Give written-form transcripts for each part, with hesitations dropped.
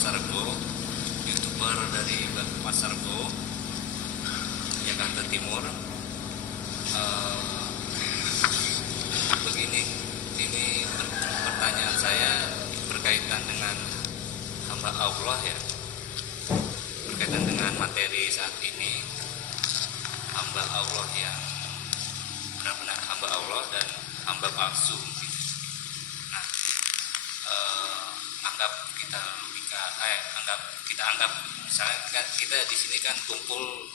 Pasar Rebo, YouTuber dari Pasar Rebo, Jakarta Timur. Begini, ini pertanyaan saya berkaitan dengan hamba Allah ya, berkaitan dengan materi saat ini, hamba Allah yang benar-benar hamba Allah dan hamba palsu. Nah, anggap misalnya kita di sini kan kumpul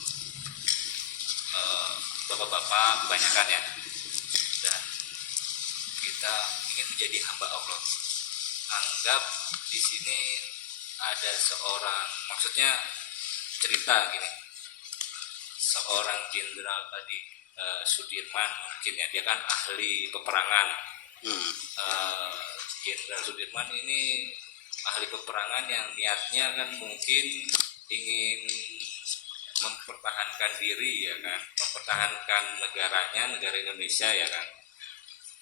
bapak-bapak kebanyakan ya, dan kita ingin menjadi hamba Allah. Anggap di sini ada seorang, maksudnya cerita gini, seorang jenderal tadi, Sudirman mungkin ya, dia kan ahli peperangan. Jenderal Sudirman ini ahli peperangan yang niatnya kan mungkin ingin mempertahankan diri ya kan, mempertahankan negaranya, negara Indonesia ya kan.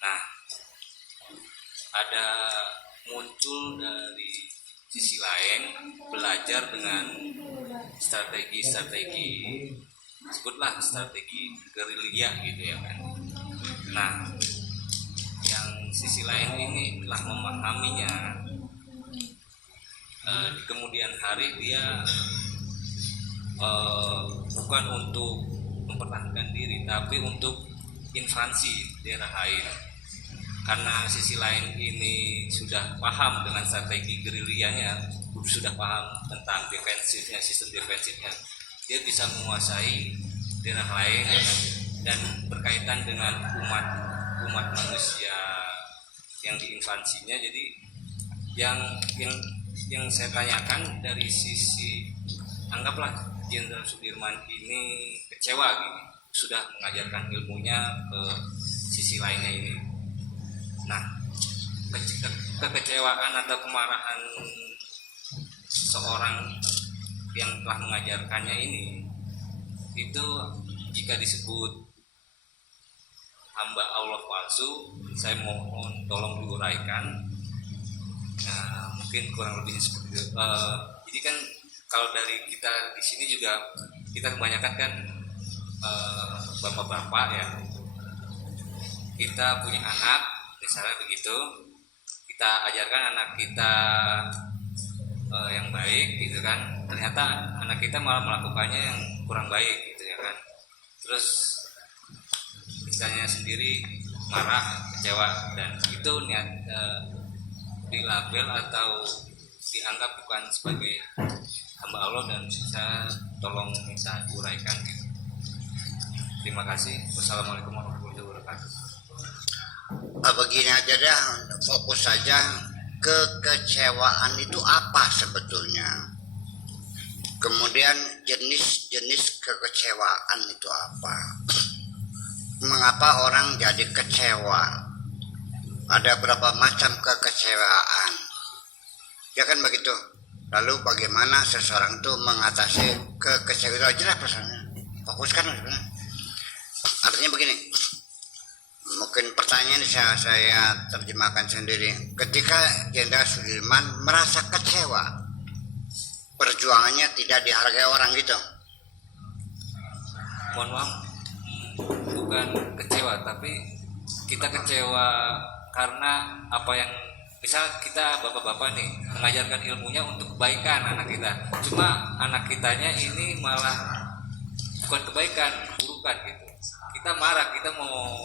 Nah, ada muncul dari sisi lain belajar dengan strategi sebutlah strategi gerilya gitu ya kan. Nah, yang sisi lain ini telah memahaminya, di kemudian hari dia bukan untuk mempertahankan diri tapi untuk invasi daerah lain. Karena sisi lain ini sudah paham dengan strategi gerilyanya, sudah paham tentang defensifnya, sistem defensifnya, dia bisa menguasai daerah lain dan berkaitan dengan umat manusia yang diinvasinya. Jadi yang saya tanyakan dari sisi, anggaplah Jenderal Sudirman ini kecewa gini, sudah mengajarkan ilmunya ke sisi lainnya ini. Nah, kekecewaan atau kemarahan seorang yang telah mengajarkannya ini, itu jika disebut hamba Allah palsu, saya mohon tolong diuraikan. Nah, mungkin kurang lebihnya seperti itu. Jadi kan kalau dari kita di sini juga, kita kebanyakan kan bapak-bapak ya, kita punya anak misalnya begitu, kita ajarkan anak kita yang baik gitu kan, ternyata anak kita malah melakukannya yang kurang baik gitu ya kan. Terus kitanya sendiri marah, kecewa, dan itu niat dilabel atau dianggap bukan sebagai hamba Allah, dan bisa tolong minta uraikan gitu. Terima kasih. Wassalamualaikum warahmatullahi wabarakatuh. Begini aja dah, fokus saja, kekecewaan itu apa sebetulnya, kemudian jenis-jenis kekecewaan itu apa, mengapa orang jadi kecewa, ada berapa macam kekecewaan, ya kan begitu. Lalu bagaimana seseorang itu mengatasi kekecewaan, aja lah pesannya, fokuskan. Artinya begini, mungkin pertanyaan saya terjemahkan sendiri. Ketika Jenderal Sudirman merasa kecewa, perjuangannya tidak dihargai orang gitu. Mohon maaf, bukan kecewa, tapi kita kecewa karena apa yang, misal kita bapak-bapak nih mengajarkan ilmunya untuk kebaikan anak kita, cuma anak kitanya ini malah bukan kebaikan, keburukan gitu. Kita marah, kita mau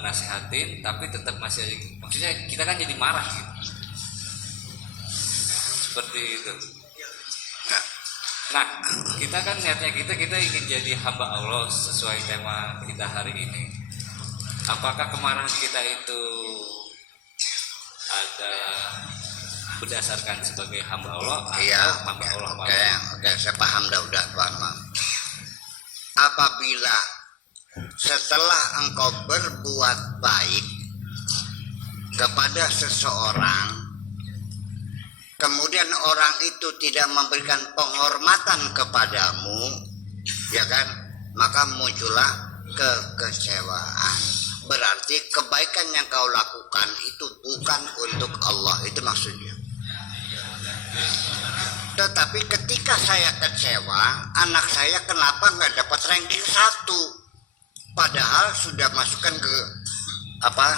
nasihatin tapi tetap masih, maksudnya kita kan jadi marah gitu, seperti itu. Nah, kita kan niatnya kita ingin jadi hamba Allah sesuai tema kita hari ini. Apakah kemarahan kita itu ada berdasarkan sebagai hamba Allah atau hamba Allah? Oke, saya paham, udah paham. Apabila setelah engkau berbuat baik kepada seseorang, kemudian orang itu tidak memberikan penghormatan kepadamu, ya kan, maka muncullah kekecewaan. Berarti kebaikan yang kau lakukan itu bukan untuk Allah, itu maksudnya. Tetapi ketika saya kecewa, anak saya kenapa nggak dapat ranking 1? Padahal sudah masukkan ke apa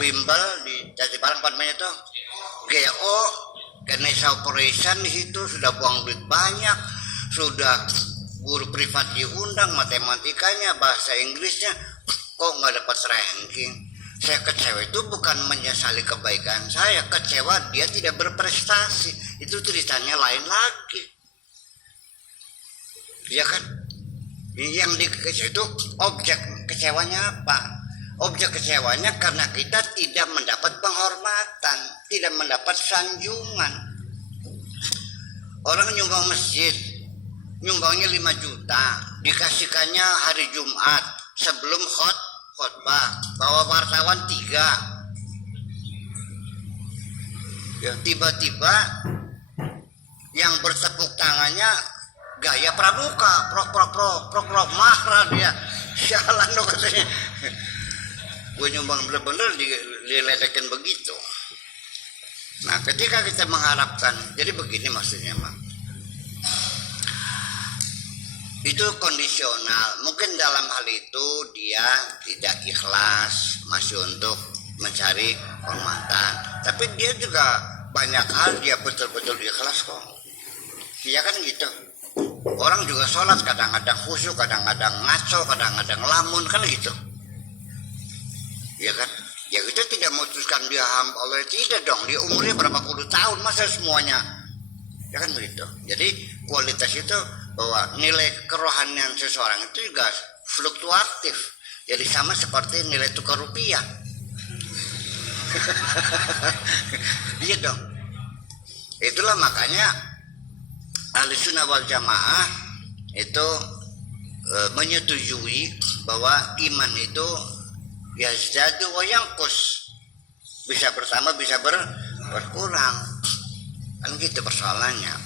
bimbel di Jatibarang namanya itu GO Ganesha Operation, di situ sudah buang duit banyak, sudah guru privat diundang, matematikanya, bahasa Inggrisnya, kok nggak dapat ranking. Saya kecewa itu bukan menyesali kebaikan saya, kecewa dia tidak berprestasi, itu ceritanya lain lagi, ya kan? Yang itu objek kecewanya apa? Objek kecewanya karena kita tidak mendapat penghormatan, tidak mendapat sanjungan. Orang nyumbang masjid, nyumbangnya 5 juta, dikasihkannya hari Jumat sebelum khotbah, bawa wartawan 3. Ya, tiba-tiba yang bertepuk tangannya gaya pramuka, prok marah dia, sialan dong katanya. Gue nyumbang bener-bener diledekin begitu. Nah, ketika kita mengharapkan, jadi begini maksudnya, Mak. Itu kondisional. Mungkin dalam hal itu dia tidak ikhlas, masih untuk mencari hormatan. Tapi dia juga banyak hal dia betul-betul ikhlas kok. Iya kan gitu. Orang juga sholat kadang-kadang khusyuk, kadang-kadang ngaco, kadang-kadang lamun, kan gitu. Ya kan? Ya kita tidak memutuskan dia hamba Allah, tidak dong. Dia umurnya berapa puluh tahun, masa semuanya? Ya kan begitu. Jadi kualitas itu bahwa nilai kerohanian seseorang itu juga fluktuatif. Jadi sama seperti nilai tukar rupiah. Iya dong. Itulah makanya Ahlussunnah wal Jamaah itu menyetujui bahwa iman itu yazdadu wa yanqus, bisa bertambah bisa berkurang, kan gitu persoalannya.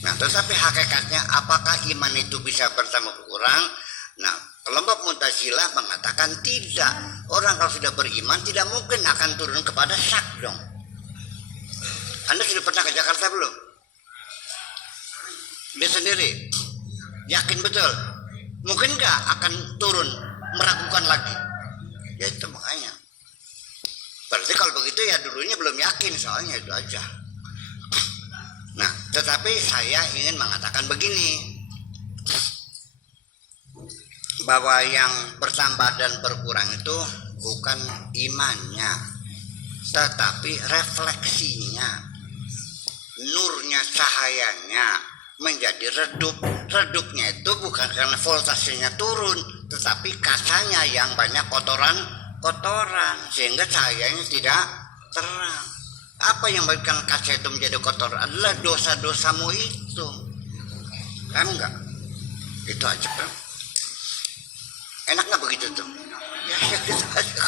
Nah, tetapi hakikatnya apakah iman itu bisa bertambah berkurang? Nah, kelompok Mu'tazilah mengatakan tidak. Orang kalau sudah beriman tidak mungkin akan turun kepada syak dong. Anda sudah pernah ke Jakarta belum? Dia sendiri yakin betul mungkin nggak akan turun, meragukan lagi. Ya itu makanya berarti kalau begitu ya dulunya belum yakin, soalnya itu aja. Nah, tetapi saya ingin mengatakan begini, bahwa yang bertambah dan berkurang itu bukan imannya, tetapi refleksinya, nurnya, cahayanya menjadi redup. Redupnya itu bukan karena voltasenya turun, tetapi kacanya yang banyak kotoran sehingga cahayanya tidak terang. Apa yang membuatkan kaca itu menjadi kotor adalah dosa-dosamu itu, kan enggak? Itu aja kan? Enak nggak begitu tuh? Ya gitu aja.